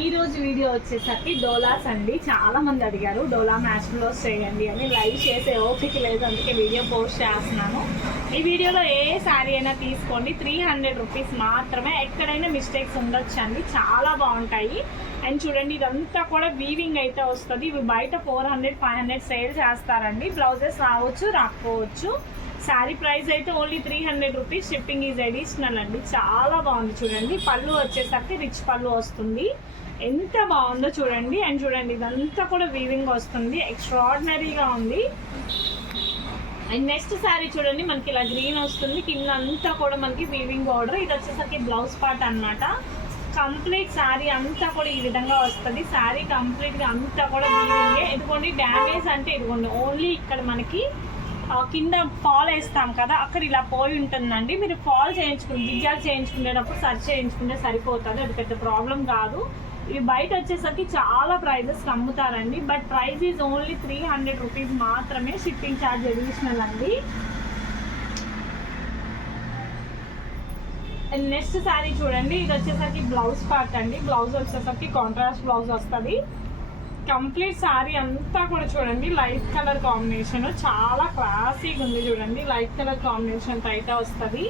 ఈ రోజు వీడియో వచ్చేసరికి డోలాస్ అండి. చాలా మంది అడిగారు డోలా మ్యాచ్ బ్లౌజ్ చేయండి అని. లైవ్ చేసే ఓపిక లేదు, అందుకే వీడియో పోస్ట్ చేస్తున్నాను. ఈ వీడియోలో ఏ శారీ అయినా తీసుకోండి, 300 రూపీస్ మాత్రమే. ఎక్కడైనా మిస్టేక్స్ ఉండొచ్చు అండి, చాలా బాగుంటాయి. అండ్ చూడండి, ఇదంతా కూడా వీవింగ్ అయితే వస్తుంది. ఇవి బయట 400-500 సేల్ చేస్తారండి. బ్లౌజెస్ రావచ్చు, రాకపోవచ్చు. శారీ ప్రైస్ అయితే only 300 rupees. Shipping is additional అండి. చాలా బాగుంది చూడండి. పళ్ళు వచ్చేసరికి రిచ్ పళ్ళు వస్తుంది. ఎంత బాగుందో చూడండి. అండ్ చూడండి, ఇదంతా కూడా వీవింగ్ వస్తుంది. ఎక్స్ట్రాడినరీగా ఉంది. అండ్ నెక్స్ట్ శారీ చూడండి, మనకి ఇలా గ్రీన్ వస్తుంది. కింద అంతా కూడా మనకి వీవింగ్ బార్డర్. ఇది వచ్చేసరికి బ్లౌజ్ పార్ట్ అనమాట. కంప్లీట్ శారీ అంతా కూడా ఈ విధంగా వస్తుంది. శారీ కంప్లీట్గా అంతా కూడా వీవింగే. ఇదిగోండి, డ్యామేజ్ అంటే ఇదిగోండి, ఓన్లీ ఇక్కడ మనకి కింద ఫాల్ వేస్తాం కదా, అక్కడ ఇలా పోయి ఉంటుందండి. మీరు ఫాల్ చేయించుకుని జిగ్జాగ్ చేయించుకునేటప్పుడు సర్చ్ చేయించుకుంటే సరిపోతుంది, అది పెద్ద ప్రాబ్లం కాదు. ఇవి బయట వచ్చేసరికి చాలా ప్రైజెస్ అమ్ముతారండి. But price is only 300 rupees మాత్రమే. షిప్పింగ్ ఛార్జ్ అడిషనల్ అండి. అండ్ నెక్స్ట్ శారీ చూడండి, ఇది వచ్చేసరికి బ్లౌజ్ పార్ట్ అండి. బ్లౌజ్ వచ్చేసరికి కాంట్రాస్ట్ బ్లౌజ్ వస్తుంది. కంప్లీట్ శారీ అంతా కూడా చూడండి లైట్ కలర్ కాంబినేషన్, చాలా క్లాసీగా ఉంది చూడండి. లైట్ కలర్ కాంబినేషన్ అయితే వస్తుంది.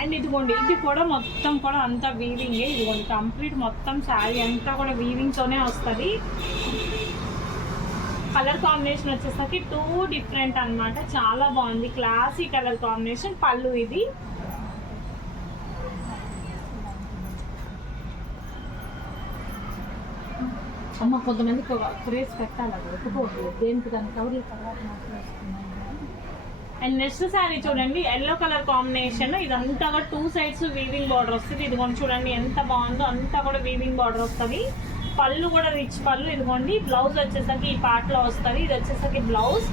అండ్ ఇదిగోండి, ఇది కూడా మొత్తం కూడా అంతా వీవింగే. ఇదిగోండి, కంప్లీట్ మొత్తం శారీ అంతా కూడా వీవింగ్తోనే వస్తుంది. కలర్ కాంబినేషన్ వచ్చేసరికి 2 డిఫరెంట్ అనమాట. చాలా బాగుంది, క్లాసీ కలర్ కాంబినేషన్. పళ్ళు ఇది. అమ్మ కొంతమంది క్రేజ్ పెట్టాలి, అది ఒప్పుకోవట్లేదు దేనికి దాని కవర్లు తర్వాత. అండ్ నెక్స్ట్ శారీ చూడండి, ఎల్లో కలర్ కాంబినేషన్. ఇదంతా కూడా 2 సైడ్స్ వీవింగ్ బార్డర్ వస్తుంది. ఇదిగోండి చూడండి ఎంత బాగుందో, అంతా కూడా వీవింగ్ బార్డర్ వస్తుంది. పళ్ళు కూడా రిచ్ పళ్ళు. ఇదిగోండి, బ్లౌజ్ వచ్చేసరికి ఈ పార్ట్ లో వస్తుంది. ఇది వచ్చేసరికి బ్లౌజ్.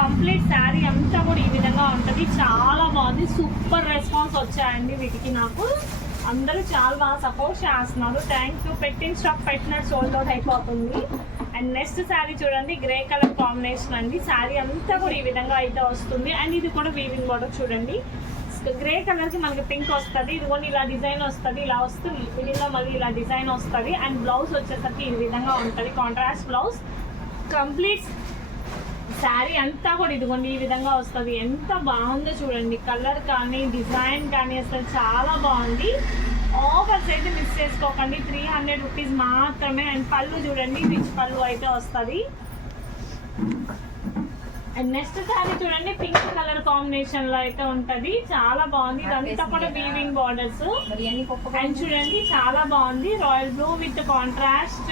కంప్లీట్ శారీ అంతా కూడా ఈ విధంగా ఉంటుంది. చాలా బాగుంది. సూపర్ రెస్పాన్స్ వచ్చాయండి వీటికి. నాకు అందరూ చాలా బాగా సపోర్ట్ చేస్తున్నారు. Thank you. పెట్టిన స్టాక్ పెట్టినట్టు సోల్డ్ అవుట్ అయిపోతుంది. అండ్ నెక్స్ట్ శారీ చూడండి, గ్రే కలర్ కాంబినేషన్ అండి. శారీ అంతా కూడా ఈ విధంగా అయితే వస్తుంది. అండ్ ఇది కూడా వీవింగ్ బార్డర్ చూడండి. గ్రే కలర్ కి మనకి పింక్ వస్తుంది. ఇది కూడా ఇలా డిజైన్ వస్తుంది. ఇలా వస్తుంది, మిడిల్లో మళ్ళీ ఇలా డిజైన్ వస్తుంది. అండ్ బ్లౌజ్ వచ్చేసరికి ఈ విధంగా ఉంటుంది, కాంట్రాస్ట్ బ్లౌజ్. కంప్లీట్ శారీ అంతా కూడా ఇదిగోండి ఈ విధంగా వస్తుంది. ఎంత బాగుందో చూడండి, కలర్ కానీ డిజైన్ కానీ అసలు చాలా బాగుంది. ఆఫర్స్ అయితే మిస్ చేసుకోకండి, 300 రూపీస్ మాత్రమే. అండ్ పళ్ళు చూడండి, రిచ్ పళ్ళు అయితే వస్తుంది. అండ్ నెక్స్ట్ శారీ చూడండి, పింక్ కలర్ కాంబినేషన్ లో అయితే ఉంటది. చాలా బాగుంది. ఇదంతా కూడా వీవింగ్ బార్డర్స్. అండ్ చూడండి, చాలా బాగుంది. Royal blue with contrast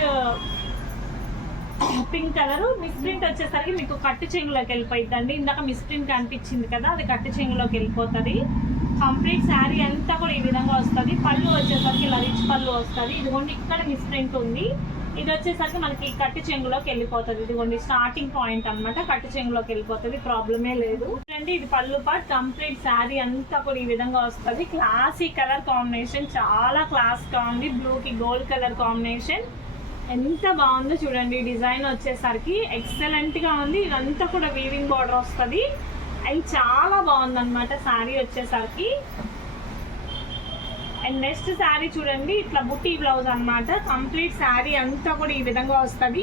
pink colour. Miss print వచ్చేసరికి మీకు కట్టు చెంగులోకి వెళ్ళిపోయిందండి. ఇందాక మిస్ ప్రింట్ కనిపించింది కదా, అది కట్టు చెంగులోకి వెళ్ళిపోతుంది. కంప్లీట్ శారీ అంతా కూడా ఈ విధంగా వస్తుంది. పళ్ళు వచ్చేసరికి ఇలా రిచ్ పళ్ళు వస్తుంది. ఇదిగోండి, ఇక్కడ మిస్ ప్రింట్ ఉంది. ఇది వచ్చేసరికి మనకి కట్టు చెంగులోకి వెళ్ళిపోతుంది. ఇదిగోండి స్టార్టింగ్ పాయింట్ అనమాట, కట్టు చెంగులోకి వెళ్ళిపోతుంది, ప్రాబ్లమే లేదు. అండి ఇది పళ్ళు పార్ట్. కంప్లీట్ శారీ అంతా కూడా ఈ విధంగా వస్తుంది. క్లాసీ కలర్ కాంబినేషన్, చాలా క్లాస్ గా ఉంది. బ్లూ కి గోల్డ్ కలర్ కాంబినేషన్. ఎంత బాగుందో చూడండి. డిజైన్ వచ్చేసరికి ఎక్సలెంట్ గా ఉంది. ఇదంతా కూడా వీవింగ్ బార్డర్ వస్తుంది. అండ్ చాలా బాగుంది అనమాట శారీ వచ్చేసరికి. అండ్ నెక్స్ట్ శారీ చూడండి, ఇట్లా బుట్టి బ్లౌజ్ అనమాట. కంప్లీట్ శారీ అంతా కూడా ఈ విధంగా వస్తుంది.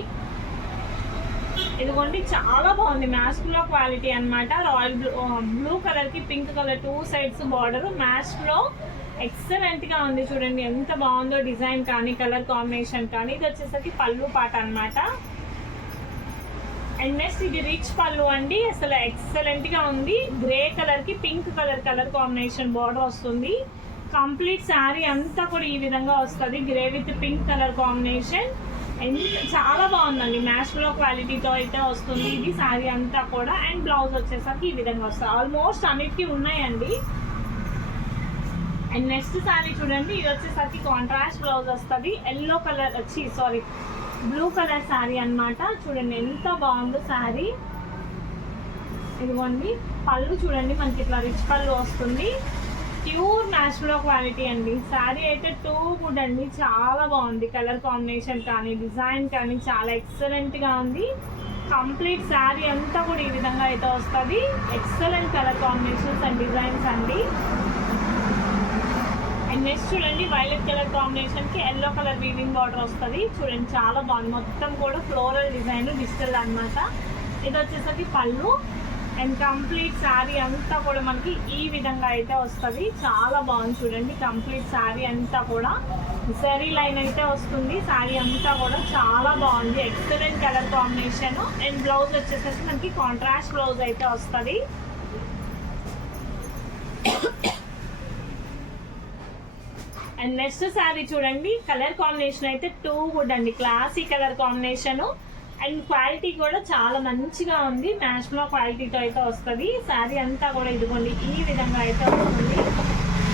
ఇదిగోండి, చాలా బాగుంది. మ్యాచ్ లో క్వాలిటీ అనమాట. రాయల్ బ్లూ కలర్ కి pink colour 2 sides border match లో ఎక్సలెంట్ గా ఉంది చూడండి. ఎంత బాగుందో డిజైన్ కానీ కలర్ కాంబినేషన్ కానీ. ఇది వచ్చేసరికి పళ్ళు పాట అనమాట. అండ్ నెక్స్ట్ ఇది రిచ్ పళ్ళు అండి. అసలు ఎక్సలెంట్ గా ఉంది. గ్రే కలర్ కి పింక్ కలర్ కాంబినేషన్ బార్డర్ వస్తుంది. కంప్లీట్ శారీ అంతా కూడా ఈ విధంగా వస్తుంది. Grey with pink colour combination. చాలా బాగుందండి. మ్యాచ్ లో క్వాలిటీతో అయితే వస్తుంది ఇది శారీ అంతా కూడా. అండ్ బ్లౌజ్ వచ్చేసరికి ఈ విధంగా వస్తుంది. ఆల్మోస్ట్ అన్నిటికీ ఉన్నాయండి. అండ్ నెక్స్ట్ శారీ చూడండి, ఇది వచ్చేసరికి కాంట్రాస్ట్ బ్లౌజ్ వస్తుంది. Yellow colour blue colour sari అనమాట. చూడండి ఎంత బాగుందో శారీ. ఇదిగోండి, పళ్ళు చూడండి మనకి ఇట్లా రిచ్ పళ్ళు వస్తుంది. ప్యూర్ మ్యాచ్ లో క్వాలిటీ అండి. శారీ అయితే 2 గుడ్ అండి. చాలా బాగుంది. కలర్ కాంబినేషన్ కానీ డిజైన్ కానీ చాలా ఎక్సలెంట్ గా ఉంది. కంప్లీట్ శారీ అంతా కూడా ఈ విధంగా అయితే వస్తుంది. Excellent colour combinations and designs అండి. అండ్ నెక్స్ట్ చూడండి వైలెట్ కలర్ కాంబినేషన్కి ఎల్లో కలర్ వీవింగ్ బార్డర్ వస్తుంది. చూడండి చాలా బాగుంది, మొత్తం కూడా ఫ్లోరల్ డిజైన్ డిజిటల్ అనమాట. ఇది వచ్చేసరికి పళ్ళు అండ్ కంప్లీట్ శారీ అంతా కూడా మనకి ఈ విధంగా అయితే వస్తుంది. చాలా బాగుంది చూడండి, కంప్లీట్ శారీ అంతా కూడా జరీ లైన్ అయితే వస్తుంది. శారీ అంతా కూడా చాలా బాగుంది, excellent colour combination. And blouse వచ్చేసరికి మనకి కాంట్రాస్ట్ బ్లౌజ్ అయితే వస్తుంది. అండ్ నెక్స్ట్ శారీ చూడండి, కలర్ కాంబినేషన్ అయితే టూ గుడ్ అండి, classy colour combination. And quality కూడా చాలా మంచిగా ఉంది, మ్యాచ్లో క్వాలిటీతో అయితే వస్తుంది. శారీ అంతా కూడా ఇదిగోండి ఈ విధంగా అయితే వస్తుంది.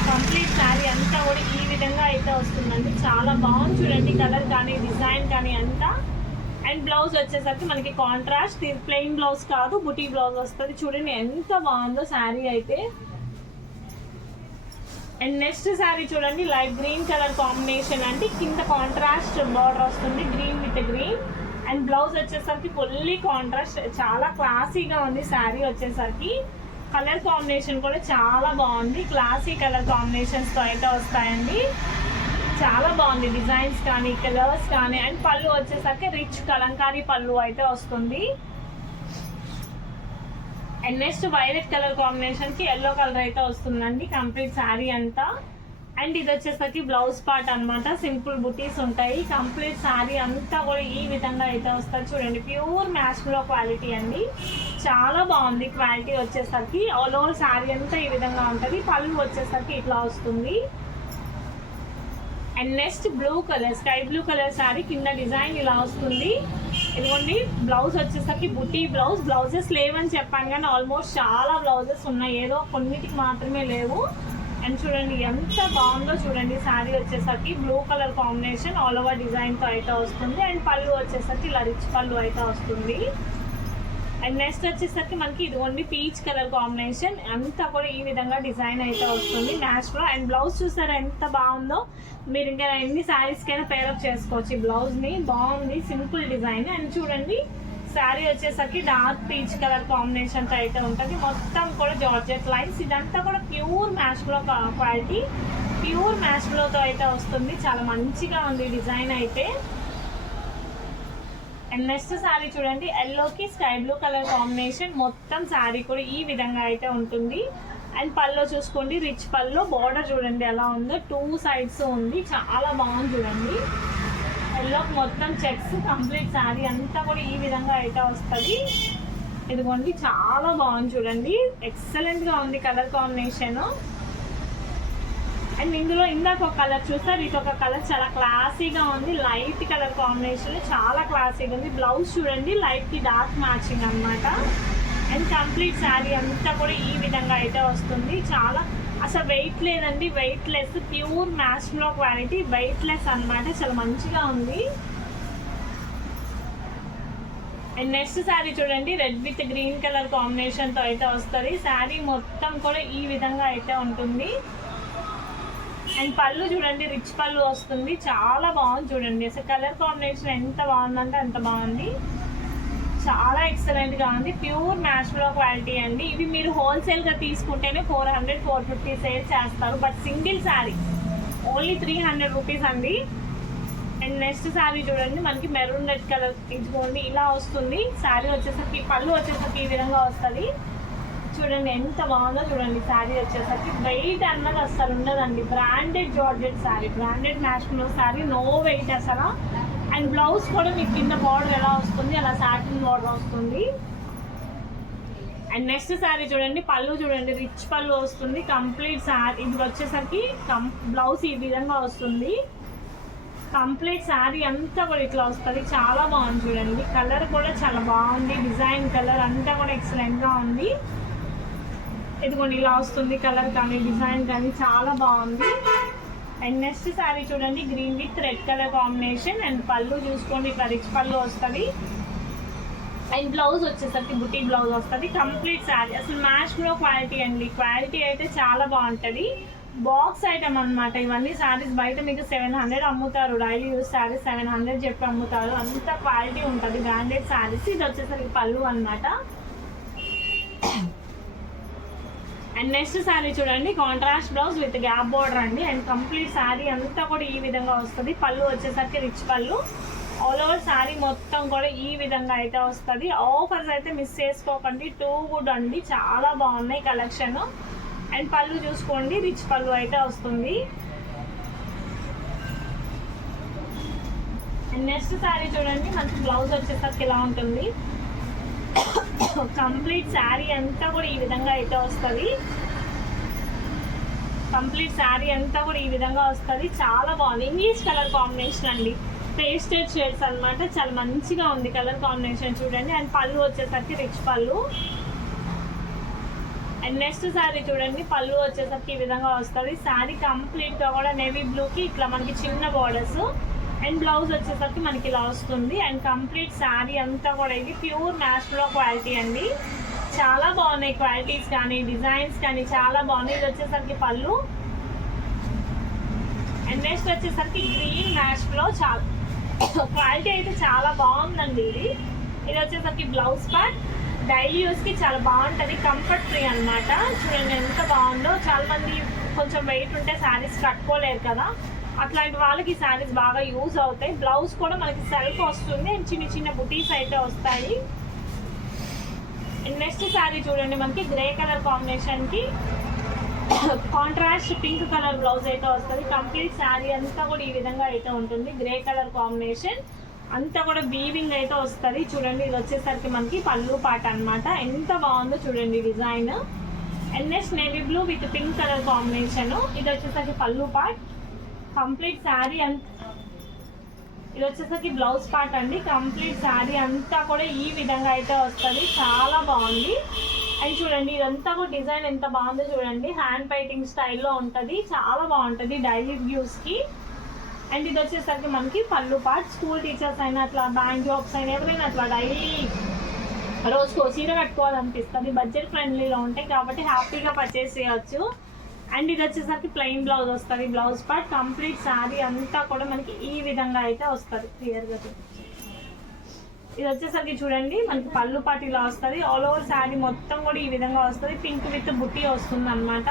కంప్లీట్ శారీ అంతా కూడా ఈ విధంగా అయితే వస్తుందండి, చాలా బాగుంది చూడండి, కలర్ కానీ డిజైన్ కానీ అంతా. అండ్ బ్లౌజ్ వచ్చేసరికి మనకి కాంట్రాస్ట్, ప్లెయిన్ బ్లౌజ్ కాదు, బుటీ బ్లౌజ్ వస్తుంది. చూడండి ఎంత బాగుందో శారీ అయితే. అండ్ నెక్స్ట్ శారీ చూడండి, లైట్ గ్రీన్ కలర్ కాంబినేషన్ అండి, కింద కాంట్రాస్ట్ బార్డర్ వస్తుంది green with green. And blouse వచ్చేసరికి ఫుల్లీ కాంట్రాస్ట్, చాలా క్లాసీగా ఉంది శారీ వచ్చేసరికి. కలర్ కాంబినేషన్ కూడా చాలా బాగుంది, క్లాసీ కలర్ కాంబినేషన్స్తో అయితే వస్తాయండి. చాలా బాగుంది డిజైన్స్ కానీ కలర్స్ కానీ. అండ్ పళ్ళు వచ్చేసరికి రిచ్ కలంకారీ పళ్ళు అయితే వస్తుంది. అండ్ నెక్స్ట్ వైలెట్ కలర్ కాంబినేషన్కి ఎల్లో కలర్ అయితే వస్తుందండి కంప్లీట్ శారీ అంతా. అండ్ ఇది వచ్చేసరికి బ్లౌజ్ పార్ట్ అనమాట, సింపుల్ బుటీస్ ఉంటాయి. కంప్లీట్ శారీ అంతా కూడా ఈ విధంగా అయితే వస్తుంది. చూడండి ప్యూర్ మ్యాచ్లో క్వాలిటీ అండి, చాలా బాగుంది క్వాలిటీ వచ్చేసరికి. ఆల్ ఓవర్ శారీ అంతా ఈ విధంగా ఉంటుంది. పళ్ళు వచ్చేసరికి ఇట్లా వస్తుంది. And next blue colour, sky blue colour sari, కింద డిజైన్ ఇలా వస్తుంది. ఇదిగోండి బ్లౌజ్ వచ్చేసరికి బుటీ బ్లౌజ్. బ్లౌజెస్ లేవని చెప్పాను కానీ ఆల్మోస్ట్ చాలా బ్లౌజెస్ ఉన్నాయి, ఏదో కొన్నిటికి మాత్రమే లేవు. అండ్ చూడండి ఎంత బాగుందో చూడండి, శారీ వచ్చేసరికి blue colour combination all over డిజైన్తో అయితే వస్తుంది. అండ్ పళ్ళు వచ్చేసరికి ఇలా రిచ్ పళ్ళు అయితే వస్తుంది. అండ్ నెక్స్ట్ వచ్చేసరికి మనకి ఇదిగోండి పీచ్ కలర్ కాంబినేషన్, అంతా కూడా ఈ విధంగా డిజైన్ అయితే వస్తుంది మ్యాచ్లో. అండ్ బ్లౌజ్ చూసారా ఎంత బాగుందో, మీరు ఇంకా ఎన్ని శారీస్కైనా పేరప్ చేసుకోవచ్చు ఈ బ్లౌజ్ని, బాగుంది సింపుల్ డిజైన్. అండ్ చూడండి శారీ వచ్చేసరికి డార్క్ పీచ్ కలర్ కాంబినేషన్తో అయితే ఉంటుంది. మొత్తం కూడా జార్జెట్ లైన్స్, ఇదంతా కూడా ప్యూర్ మ్యాచ్లో క్వాలిటీ, ప్యూర్ మ్యాచ్లోతో అయితే వస్తుంది. చాలా మంచిగా ఉంది డిజైన్ అయితే. అండ్ నెక్స్ట్ శారీ చూడండి, ఎల్లోకి స్కై బ్లూ కలర్ కాంబినేషన్, మొత్తం శారీ కూడా ఈ విధంగా అయితే ఉంటుంది. అండ్ పళ్ళు చూసుకోండి రిచ్ పళ్ళు, బార్డర్ చూడండి ఎలా ఉందో, టూ సైడ్స్ ఉంది, చాలా బాగుంది చూడండి. ఎల్లోకి మొత్తం చెక్స్, కంప్లీట్ శారీ అంతా కూడా ఈ విధంగా అయితే వస్తుంది. ఇదిగోండి చాలా బాగుంది చూడండి, ఎక్సలెంట్గా ఉంది కలర్ కాంబినేషన్. అండ్ ఇందులో ఇందాక ఒక కలర్ చూస్తారు, ఇది ఒక కలర్ చాలా క్లాసీగా ఉంది, లైట్ కలర్ కాంబినేషన్, చాలా క్లాసీగా ఉంది. బ్లౌజ్ చూడండి లైట్కి డార్క్ మ్యాచింగ్ అనమాట. అండ్ కంప్లీట్ శారీ అంతా కూడా ఈ విధంగా అయితే వస్తుంది. చాలా అసలు వెయిట్ లేదండి, వెయిట్ లెస్, ప్యూర్ మ్యాచ్లో క్వాలిటీ, వెయిట్ లెస్ అనమాట, చాలా మంచిగా ఉంది. అండ్ నెక్స్ట్ శారీ చూడండి, రెడ్ విత్ గ్రీన్ కలర్ కాంబినేషన్తో అయితే వస్తుంది. శారీ మొత్తం కూడా ఈ విధంగా అయితే ఉంటుంది. అండ్ పళ్ళు చూడండి రిచ్ పళ్ళు వస్తుంది, చాలా బాగుంది చూడండి. అసలు కలర్ కాంబినేషన్ ఎంత బాగుందంటే అంత బాగుంది, చాలా ఎక్సలెంట్గా ఉంది, ప్యూర్ మ్యాచ్లో క్వాలిటీ అండి. ఇవి మీరు హోల్సేల్గా తీసుకుంటేనే 400-450 సేల్ చేస్తారు, but single sari only 300 rupees అండి. అండ్ నెక్స్ట్ శారీ చూడండి, మనకి మెరూన్ రెడ్ కలర్ ఇచ్చుకోండి ఇలా వస్తుంది. శారీ వచ్చేసరికి పళ్ళు వచ్చేసరికి ఈ విధంగా వస్తుంది. చూడండి ఎంత బాగుందో చూడండి. శారీ వచ్చేసరికి వెయిట్ అన్నది అసలు ఉండదండి, బ్రాండెడ్ జార్జెట్ శారీ, బ్రాండెడ్ మ్యాచ్లో శారీ, నో వెయిట్ అసలు. అండ్ బ్లౌజ్ కూడా మీకు కింద బార్డర్ ఎలా వస్తుంది అలా సాటిన్ బార్డర్ వస్తుంది. అండ్ నెక్స్ట్ శారీ చూడండి, పళ్ళు చూడండి రిచ్ పళ్ళు వస్తుంది, కంప్లీట్ శారీ. ఇది వచ్చేసరికి బ్లౌజ్ ఈ విధంగా వస్తుంది, కంప్లీట్ శారీ అంతా కూడా ఇట్లా వస్తుంది, చాలా బాగుంది చూడండి. కలర్ కూడా చాలా బాగుంది, డిజైన్ కలర్ అంతా కూడా ఎక్సలెంట్గా ఉంది. ఇదిగోండి ఇలా వస్తుంది కలర్ కానీ డిజైన్ కానీ, చాలా బాగుంది. అండ్ నెక్స్ట్ శారీ చూడండి, green with red colour combination. And పళ్ళు చూసుకోండి ఇట్లా రిచ్ పళ్ళు వస్తుంది. అండ్ బ్లౌజ్ వచ్చేసరికి బుటీ బ్లౌజ్ వస్తుంది, కంప్లీట్ శారీ. అసలు మ్యాచ్లో క్వాలిటీ అండి, క్వాలిటీ అయితే చాలా బాగుంటుంది. బాక్స్ ఐటమ్ అనమాట ఇవన్నీ శారీస్. బయట మీకు 700 అమ్ముతారు, డైలీ యూజ్ శారీస్ 700 చెప్పి అమ్ముతారు, అంత క్వాలిటీ ఉంటుంది, బ్రాండెడ్ శారీస్. ఇది వచ్చేసరికి పళ్ళు అనమాట. అండ్ నెక్స్ట్ శారీ చూడండి, contrast blouse with gap border అండి. అండ్ కంప్లీట్ శారీ అంతా కూడా ఈ విధంగా వస్తుంది. పళ్ళు వచ్చేసరికి రిచ్ పళ్ళు. ఆల్ ఓవర్ శారీ మొత్తం కూడా ఈ విధంగా అయితే వస్తుంది. ఆఫర్స్ అయితే మిస్ చేసుకోకండి, టూ గుడ్ అండి, చాలా బాగున్నాయి కలెక్షన్. అండ్ పళ్ళు చూసుకోండి, రిచ్ పళ్ళు అయితే వస్తుంది. అండ్ నెక్స్ట్ శారీ చూడండి, మనకి బ్లౌజ్ వచ్చేసరికి ఇలా ఉంటుంది. కంప్లీట్ శారీ అంతా కూడా ఈ విధంగా అయితే వస్తుంది. కంప్లీట్ శారీ అంతా కూడా ఈ విధంగా వస్తుంది. చాలా బాగుంది. ఇంగ్లీష్ కలర్ కాంబినేషన్ అండి, పేస్టెడ్ షేడ్స్ అన్నమాట. చాలా మంచిగా ఉంది కలర్ కాంబినేషన్ చూడండి. అండ్ పళ్ళు వచ్చేసరికి రిచ్ పళ్ళు. అండ్ నెక్స్ట్ శారీ చూడండి, పళ్ళు వచ్చేసరికి ఈ విధంగా వస్తుంది. శారీ కంప్లీట్గా కూడా నేవీ బ్లూకి ఇట్లా మనకి చిన్న బార్డర్స్. అండ్ బ్లౌజ్ వచ్చేసరికి మనకి ఇలా వస్తుంది. అండ్ కంప్లీట్ శారీ అంతా కూడా ఇది ప్యూర్ మ్యాష్లో క్వాలిటీ అండి. చాలా బాగున్నాయి క్వాలిటీస్ కానీ డిజైన్స్ కానీ చాలా బాగున్నాయి. ఇది వచ్చేసరికి పళ్ళు. అండ్ నెక్స్ట్ వచ్చేసరికి గ్రీన్ మ్యాష్లో చాలా క్వాలిటీ అయితే చాలా బాగుందండి. ఇది వచ్చేసరికి బ్లౌజ్ పార్ట్. డైలీ యూస్కి చాలా బాగుంటుంది, కంఫర్ట్ ఫ్రీ అనమాట. చూడండి ఎంత బాగుందో. చాలా మంది కొంచెం వెయిట్ ఉంటే శారీస్ కట్టుకోలేరు కదా, అట్లాంటి వాళ్ళకి ఈ శారీస్ బాగా యూజ్ అవుతాయి. బ్లౌజ్ కూడా మనకి సెల్ఫ్ వస్తుంది అండ్ చిన్న చిన్న బుటీస్ అయితే వస్తాయి. నెక్స్ట్ శారీ చూడండి, మనకి గ్రే కలర్ కాంబినేషన్కి కాంట్రాస్ట్ పింక్ కలర్ బ్లౌజ్ అయితే వస్తుంది. కంప్లీట్ శారీ అంతా కూడా ఈ విధంగా అయితే ఉంటుంది. గ్రే కలర్ కాంబినేషన్ అంతా కూడా వీవింగ్ అయితే వస్తుంది. చూడండి, ఇది వచ్చేసరికి మనకి పళ్ళు పాట అనమాట. ఎంత బాగుందో చూడండి design. And next navy blue with pink colour combination. ఇది వచ్చేసరికి పళ్ళు పార్ట్. కంప్లీట్ శారీ ఇది వచ్చేసరికి బ్లౌజ్ పార్ట్ అండి. కంప్లీట్ శారీ అంతా కూడా ఈ విధంగా అయితే వస్తుంది. చాలా బాగుంది. అండ్ చూడండి, ఇదంతా కూడా డిజైన్ ఎంత బాగుందో చూడండి. హ్యాండ్ పెయింటింగ్ స్టైల్లో ఉంటుంది, చాలా బాగుంటుంది డైలీ యూస్కి. అండ్ ఇది వచ్చేసరికి మనకి పళ్ళు పార్ట్. స్కూల్ టీచర్స్ అయినా అట్లా బ్యాంక్ జాబ్స్ అయినా ఎవరైనా అట్లా డైలీ రోజుకో చీర కట్టుకోవాలనిపిస్తుంది. బడ్జెట్ ఫ్రెండ్లీలో ఉంటాయి కాబట్టి హ్యాపీగా పర్చేస్ చేయవచ్చు. అండ్ ఇది వచ్చేసరికి ప్లెయిన్ బ్లౌజ్ వస్తుంది. బ్లౌజ్ పార్ట్ కంప్లీట్ శారీ అంతా కూడా మనకి ఈ విధంగా అయితే వస్తుంది. క్లియర్గా ఇది వచ్చేసరికి చూడండి, మనకి పళ్ళు పార్ట్ ఇలా వస్తుంది. ఆల్ ఓవర్ శారీ మొత్తం కూడా ఈ విధంగా వస్తుంది. పింక్ విత్ బుట్టి వస్తుంది అనమాట.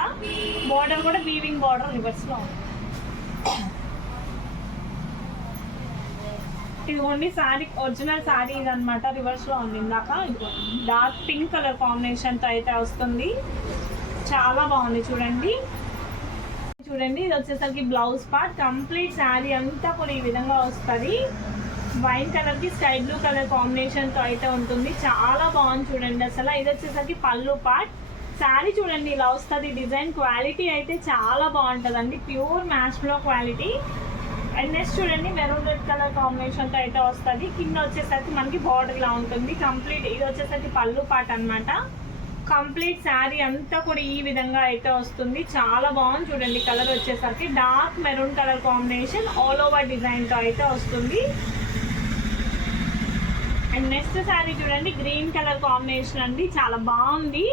బార్డర్ కూడా వీవింగ్ బార్డర్ రివర్స్లో ఉంది. ఇదిగోండి శారీ, ఒరిజినల్ శారీ ఇది అనమాట. రివర్స్లో ఉంది ఇందాక. ఇదిగోండి డార్క్ పింక్ కలర్ కాంబినేషన్తో అయితే వస్తుంది. చాలా బాగుంది చూడండి. చూడండి, ఇది వచ్చేసరికి బ్లౌజ్ పార్ట్. కంప్లీట్ శారీ అంతా కూడా ఈ విధంగా వస్తుంది. వైన్ కలర్కి స్కై బ్లూ కలర్ కాంబినేషన్తో అయితే ఉంటుంది. చాలా బాగుంది చూడండి అసలు. ఇది వచ్చేసరికి పళ్ళు పార్ట్. శారీ చూడండి ఇలా వస్తుంది. డిజైన్ క్వాలిటీ అయితే చాలా బాగుంటుందండి, ప్యూర్ మ్యాష్లో క్వాలిటీ. అండ్ నెక్స్ట్ చూడండి, మెరూన్ రెడ్ కలర్ కాంబినేషన్తో అయితే వస్తుంది. కింద వచ్చేసరికి మనకి బార్డర్ ఇలా ఉంటుంది. కంప్లీట్ ఇది వచ్చేసరికి పళ్ళు పార్ట్ అనమాట. కంప్లీట్ శారీ అంతా కూడా ఈ విధంగా అయితే వస్తుంది. చాలా బాగుంది చూడండి. కలర్ వచ్చేసరికి dark maroon colour combination all over డిజైన్తో అయితే వస్తుంది. అండ్ నెక్స్ట్ శారీ చూడండి, గ్రీన్ కలర్ కాంబినేషన్ అండి. చాలా బాగుంది.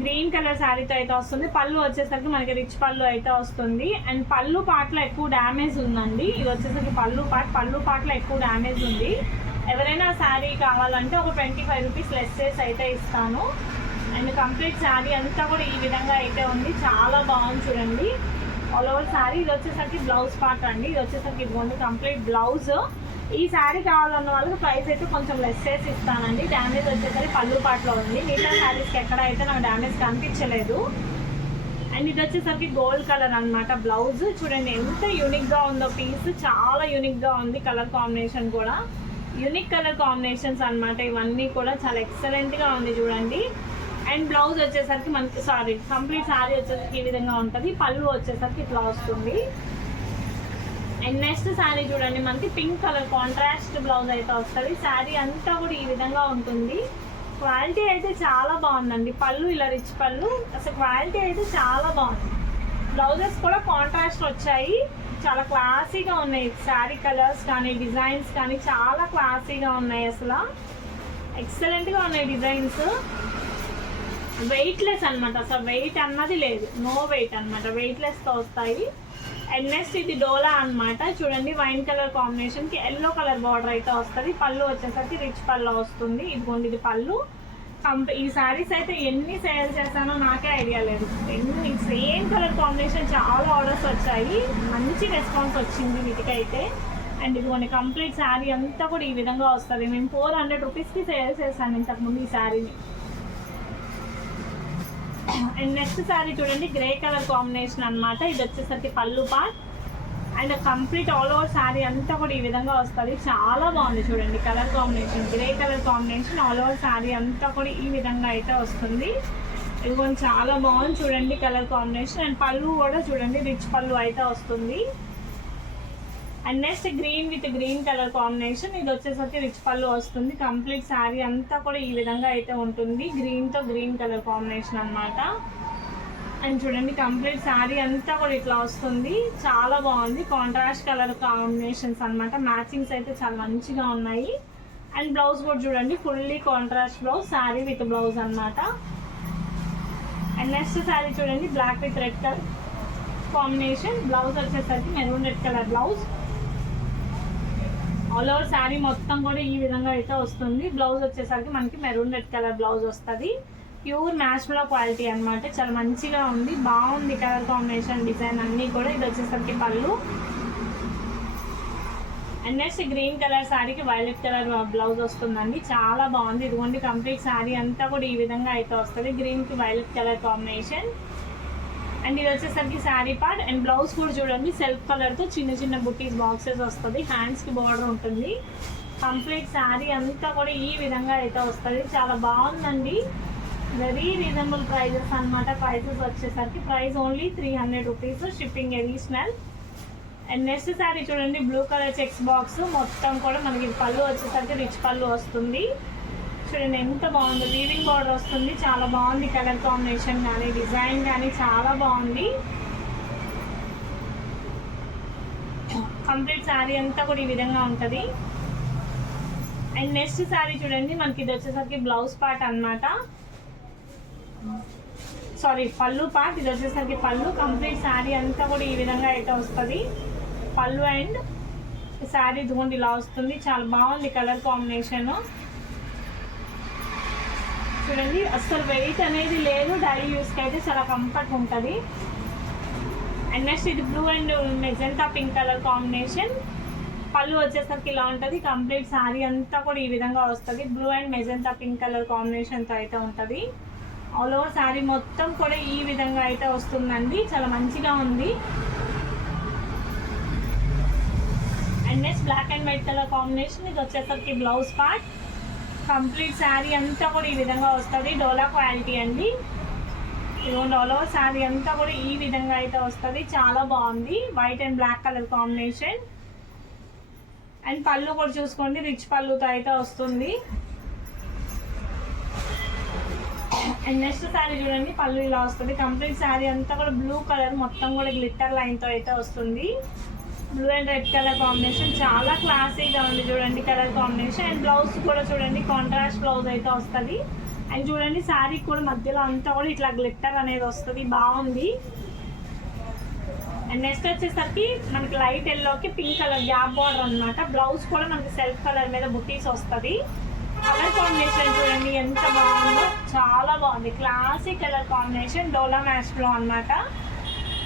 గ్రీన్ కలర్ శారీతో అయితే వస్తుంది. పళ్ళు వచ్చేసరికి మనకి రిచ్ పళ్ళు అయితే వస్తుంది. అండ్ పళ్ళు పార్ట్లో ఎక్కువ డ్యామేజ్ ఉందండి. ఇది వచ్చేసరికి పళ్ళు పార్ట్లో ఎక్కువ డ్యామేజ్ ఉంది. ఎవరైనా శారీ కావాలంటే ఒక 25 రూపీస్ లెస్ చేసి అయితే ఇస్తాను. అండ్ కంప్లీట్ శారీ అంతా కూడా ఈ విధంగా అయితే ఉంది. చాలా బాగుంది చూడండి ఆల్ ఓవర్ శారీ. ఇది వచ్చేసరికి బ్లౌజ్ పార్ట్ అండి. ఇది వచ్చేసరికి ఇదిగోండి కంప్లీట్ బ్లౌజ్. ఈ శారీ కావాలన్న వాళ్ళకి ప్రైస్ అయితే కొంచెం లెస్ చేసి ఇస్తానండి. డ్యామేజ్ వచ్చేసరికి పళ్ళు పార్ట్లో ఉంది. మిగతా శారీస్కి ఎక్కడ అయితే నాకు డ్యామేజ్ కనిపించలేదు. అండ్ ఇది వచ్చేసరికి గోల్డ్ కలర్ అనమాట బ్లౌజ్. చూడండి ఎంత యూనిక్గా ఉందో పీస్, చాలా యూనిక్గా ఉంది. కలర్ కాంబినేషన్ కూడా యూనిక్ కలర్ కాంబినేషన్స్ అనమాట. ఇవన్నీ కూడా చాలా ఎక్సలెంట్గా ఉంది చూడండి. అండ్ బ్లౌజ్ వచ్చేసరికి మనకి కంప్లీట్ శారీ వచ్చేసరికి ఈ విధంగా ఉంటుంది. పళ్ళు వచ్చేసరికి ఇట్లా వస్తుంది. అండ్ నెక్స్ట్ శారీ చూడండి, మనకి పింక్ కలర్ కాంట్రాస్ట్ బ్లౌజ్ అయితే వస్తుంది. శారీ అంతా కూడా ఈ విధంగా ఉంటుంది. క్వాలిటీ అయితే చాలా బాగుందండి. పళ్ళు ఇలా రిచ్ పళ్ళు, అసలు క్వాలిటీ అయితే చాలా బాగుంది. బ్లౌజెస్ కూడా కాంట్రాస్ట్ వచ్చాయి. చాలా క్లాసీగా ఉన్నాయి. శారీ కలర్స్ కానీ డిజైన్స్ కానీ చాలా క్లాసీగా ఉన్నాయి. అసలు ఎక్సలెంట్గా ఉన్నాయి డిజైన్స్. వెయిట్లెస్ అనమాట, అసలు వెయిట్ అన్నది లేదు, నో వెయిట్ అనమాట, వెయిట్లెస్తో వస్తాయి. అండ్ నెక్స్ట్ ఇది డోలా అనమాట. చూడండి వైన్ కలర్ కాంబినేషన్కి ఎల్లో కలర్ బార్డర్ అయితే వస్తుంది. పళ్ళు వచ్చేసరికి రిచ్ పళ్ళు వస్తుంది. ఇదిగోండి ఇది పళ్ళు. ఈ సారీస్ అయితే ఎన్ని సేల్ చేశానో నాకే ఐడియా లేదు. ఎన్ని సేమ్ కలర్ కాంబినేషన్ చాలా ఆర్డర్స్ వచ్చాయి, మంచి రెస్పాన్స్ వచ్చింది వీటికైతే. అండ్ ఇదిగోండి కంప్లీట్ శారీ అంతా కూడా ఈ విధంగా వస్తుంది. మేము 400 రూపీస్కి సేల్ చేశాను ఇంతకుముందు ఈ శారీని. అండ్ నెక్స్ట్ శారీ చూడండి, గ్రే కలర్ కాంబినేషన్ అనమాట. ఇది వచ్చేసరికి పళ్ళు part. And complete all over sari అంతా కూడా ఈ విధంగా వస్తుంది. చాలా బాగుంది చూడండి colour combination, grey colour combination. All over sari అంతా కూడా ఈ విధంగా అయితే వస్తుంది. ఇదిగోండి చాలా బాగుంది చూడండి కలర్ కాంబినేషన్. అండ్ పళ్ళు కూడా చూడండి రిచ్ పళ్ళు అయితే వస్తుంది. And next green with green colour combination. ఇది వచ్చేసరికి రిచ్ పళ్ళు వస్తుంది. కంప్లీట్ శారీ అంతా కూడా ఈ విధంగా అయితే ఉంటుంది, గ్రీన్తో గ్రీన్ కలర్ కాంబినేషన్ అనమాట. అండ్ చూడండి కంప్లీట్ శారీ అంతా కూడా ఇట్లా వస్తుంది. చాలా బాగుంది, కాంట్రాస్ట్ కలర్ కాంబినేషన్స్ అనమాట. మ్యాచింగ్స్ అయితే చాలా మంచిగా ఉన్నాయి. అండ్ బ్లౌజ్ కూడా చూడండి fully contrast blouse, sari with blouse అనమాట. అండ్ నెక్స్ట్ శారీ చూడండి black with red colour combination. Blouse వచ్చేసరికి maroon red colour blouse. All over sari మొత్తం కూడా ఈ విధంగా అయితే వస్తుంది. బ్లౌజ్ వచ్చేసరికి మనకి మెరూన్ రెడ్ కలర్ బ్లౌజ్ వస్తుంది. ప్యూర్ మ్యాచ్లో క్వాలిటీ అనమాట. చాలా మంచిగా ఉంది, బాగుంది కలర్ కాంబినేషన్, డిజైన్ అన్నీ కూడా. ఇది వచ్చేసరికి పళ్ళు. అండ్ నెక్స్ట్ గ్రీన్ కలర్ శారీకి వైలెట్ కలర్ బ్లౌజ్ వస్తుందండి. చాలా బాగుంది. ఇదిగోండి కంప్లీట్ శారీ అంతా కూడా ఈ విధంగా అయితే వస్తుంది, గ్రీన్కి వైలెట్ కలర్ కాంబినేషన్. అండ్ ఇది వచ్చేసరికి శారీ పార్ట్. అండ్ బ్లౌజ్ కూడా చూడండి సెల్ఫ్ కలర్తో చిన్న చిన్న బుటీస్ బాక్సెస్ వస్తుంది, హ్యాండ్స్కి బార్డర్ ఉంటుంది. కంప్లీట్ శారీ అంతా కూడా ఈ విధంగా అయితే వస్తుంది. చాలా బాగుందండి, వెరీ రీజనబుల్ ప్రైజెస్ అనమాట. ప్రైజెస్ వచ్చేసరికి price only 300 rupees, shipping additional. And next sari చూడండి బ్లూ కలర్ చెక్స్ బాక్స్. మొత్తం కూడా మనకి పళ్ళు వచ్చేసరికి రిచ్ పళ్ళు వస్తుంది. చూడండి ఎంత బాగుంది, వీవింగ్ బార్డర్ వస్తుంది. చాలా బాగుంది కలర్ కాంబినేషన్ కానీ డిజైన్ కానీ చాలా బాగుంది. కంప్లీట్ శారీ అంతా కూడా ఈ విధంగా ఉంటుంది. అండ్ నెక్స్ట్ శారీ చూడండి మనకి ఇది వచ్చేసరికి బ్లౌజ్ పార్ట్ అనమాట, సారీ పళ్ళు పార్ట్. ఇది వచ్చేసరికి పళ్ళు. కంప్లీట్ శారీ అంతా కూడా ఈ విధంగా అయితే వస్తుంది పళ్ళు. అండ్ శారీ ఇదిగోండి ఇలా వస్తుంది. చాలా బాగుంది కలర్ కాంబినేషన్ చూడండి. అస్సలు వెయిట్ అనేది లేదు, డైలీ యూస్కి అయితే చాలా కంఫర్ట్ ఉంటుంది. అండ్ నెక్స్ట్ ఇది blue and magenta pink colour combination. పళ్ళు వచ్చేసరికి ఇలా ఉంటుంది. కంప్లీట్ శారీ అంతా కూడా ఈ విధంగా వస్తుంది, blue and magenta pink colour కాంబినేషన్తో అయితే ఉంటుంది. ఆల్ ఓవర్ శారీ మొత్తం కూడా ఈ విధంగా అయితే వస్తుందండి, చాలా మంచిగా ఉంది. And next black and white colour combination. ఇది వచ్చేసరికి బ్లౌజ్ పార్ట్. కంప్లీట్ శారీ అంతా కూడా ఈ విధంగా వస్తుంది, డోలా క్వాలిటీ అండి. ఇదిగోండి ఆల్ ఓవర్ శారీ అంతా కూడా ఈ విధంగా అయితే వస్తుంది. చాలా బాగుంది, white and black colour combination. And పళ్ళు కూడా చూసుకోండి రిచ్ పళ్ళుతో అయితే వస్తుంది. అండ్ నెక్స్ట్ శారీ చూడండి పళ్ళు ఇలా వస్తుంది. కంప్లీట్ శారీ అంతా కూడా బ్లూ కలర్ మొత్తం కూడా గ్లిట్టర్ లైన్తో అయితే వస్తుంది. Blue and red colour combination చాలా క్లాసీగా ఉంది చూడండి కలర్ కాంబినేషన్. అండ్ బ్లౌజ్ కూడా చూడండి కాంట్రాస్ట్ బ్లౌజ్ అయితే వస్తుంది. అండ్ చూడండి శారీ కూడా మధ్యలో అంతా కూడా ఇట్లా గ్లిట్టర్ అనేది వస్తుంది, బాగుంది. అండ్ నెక్స్ట్ వచ్చేసరికి మనకి లైట్ ఎల్లోకి పింక్ కలర్ గ్యాప్ బార్డర్ అనమాట. బ్లౌజ్ కూడా మనకి సెల్ఫ్ కలర్ మీద బుటీస్ వస్తుంది. కలర్ కాంబినేషన్ చూడండి ఎంత బాగుందో, చాలా బాగుంది. క్లాసిక్ కలర్ కాంబినేషన్, డోలా మ్యాచ్లో అనమాట.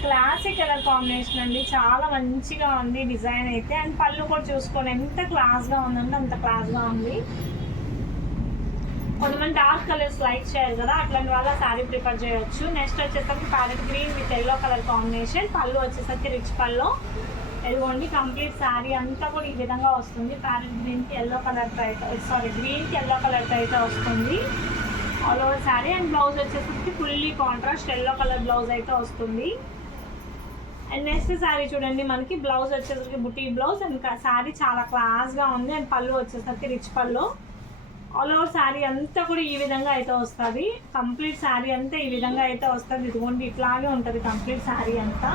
క్లాసిక్ కలర్ కాంబినేషన్ అండి, చాలా మంచిగా ఉంది డిజైన్ అయితే. అండ్ పళ్ళు కూడా చూసుకోండి ఎంత క్లాస్గా ఉందంటే అంత క్లాస్గా ఉంది. కొంతమంది డార్క్ కలర్స్ లైక్ చేయరు కదా, అట్లాంటి వాళ్ళ శారీ ప్రిఫర్ చేయొచ్చు. నెక్స్ట్ వచ్చేసరికి parrot green with yellow colour combination. పళ్ళు వచ్చేసరికి రిచ్ పళ్ళు. ఇదిగోండి కంప్లీట్ శారీ అంతా కూడా ఈ విధంగా వస్తుంది. ప్యారెట్ గ్రీన్కి ఎల్లో కలర్ అయితే, సారీ గ్రీన్కి ఎల్లో కలర్ అయితే వస్తుంది all over sari. And blouse వచ్చేసరికి fully contrast yellow colour blouse అయితే వస్తుంది. అండ్ నెక్స్ట్ శారీ చూడండి మనకి బ్లౌజ్ వచ్చేసరికి బుటీ బ్లౌజ్. అండ్ శారీ చాలా క్లాస్గా ఉంది. అండ్ పళ్ళు వచ్చేసరికి రిచ్ పళ్ళు. ఆల్ ఓవర్ శారీ అంతా కూడా ఈ విధంగా అయితే వస్తుంది. కంప్లీట్ శారీ అంతా ఈ విధంగా అయితే వస్తుంది. ఇదిగోండి ఇట్లాగే ఉంటుంది కంప్లీట్ శారీ అంతా.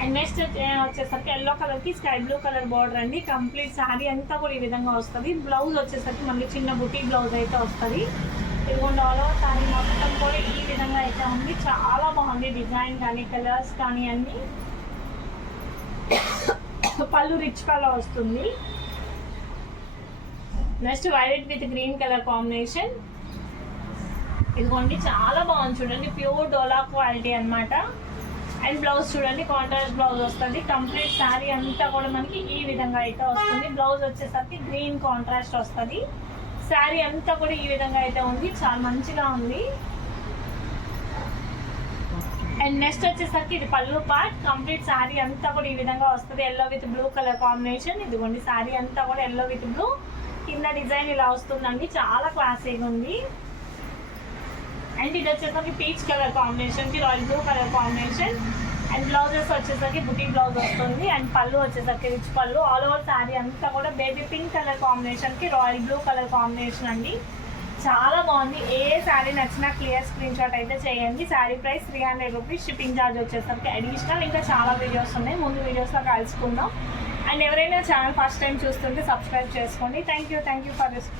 అండ్ నెక్స్ట్ వచ్చేసరికి ఎల్లో కలర్కి స్కై బ్లూ కలర్ బార్డర్ అండి. కంప్లీట్ శారీ అంతా కూడా ఈ విధంగా వస్తుంది. బ్లౌజ్ వచ్చేసరికి మళ్ళీ చిన్న బుటీ బ్లౌజ్ అయితే వస్తుంది. ఇదిగోండి ఆల్ ఓవర్ శారీ మొత్తం కూడా ఈ విధంగా అయితే ఉంది, చాలా బాగుంది డిజైన్ కానీ కలర్స్ కానీ అన్నీ. పళ్ళు రిచ్ పళ్ళు వస్తుంది. Next violet with green colour combination. ఇదిగోండి చాలా బాగుంది చూడండి, ప్యూర్ డోలా క్వాలిటీ అన్నమాట. అండ్ బ్లౌజ్ చూడండి కాంట్రాస్ట్ బ్లౌజ్ వస్తుంది. కంప్లీట్ శారీ అంతా కూడా మనకి ఈ విధంగా అయితే వస్తుంది. బ్లౌజ్ వచ్చేసరికి గ్రీన్ కాంట్రాస్ట్ వస్తుంది. శారీ అంతా కూడా ఈ విధంగా అయితే ఉంది, చాలా మంచిగా ఉంది. అండ్ నెక్స్ట్ వచ్చేసరికి ఇది పళ్ళు పార్ట్. కంప్లీట్ శారీ అంతా కూడా ఈ విధంగా వస్తుంది. Yellow with blue colour combination. ఇదిగోండి శారీ అంతా కూడా ఎల్లో విత్ బ్లూ, కింద డిజైన్ ఇలా వస్తుందండి, చాలా క్లాసీగా ఉంది. అండ్ ఇది వచ్చేసరికి పీచ్ కలర్ కాంబినేషన్ కి royal blue colour combination. And blouses వచ్చేసరికి బుటీ బ్లౌజ్ వస్తుంది. అండ్ పళ్ళు వచ్చేసరికి రిచ్ పళ్ళు. ఆల్ ఓవర్ శారీ అంతా కూడా బేబీ పింక్ కలర్ కాంబినేషన్ కి రాయల్ బ్లూ కలర్ కాంబినేషన్ అండి, చాలా బాగుంది. ఏ శారీ నచ్చినా క్లియర్ స్క్రీన్ షాట్ అయితే చేయండి. Sari price 300 rupees. Shipping charge వచ్చేసరికి అడిషనల్. ఇంకా చాలా వీడియోస్ ఉన్నాయి, ముందు వీడియోస్లో కలుసుకుందాం. అండ్ ఎవరైనా ఛానల్ ఫస్ట్ టైం చూస్తుంటే సబ్స్క్రైబ్ చేసుకోండి. Thank you for this.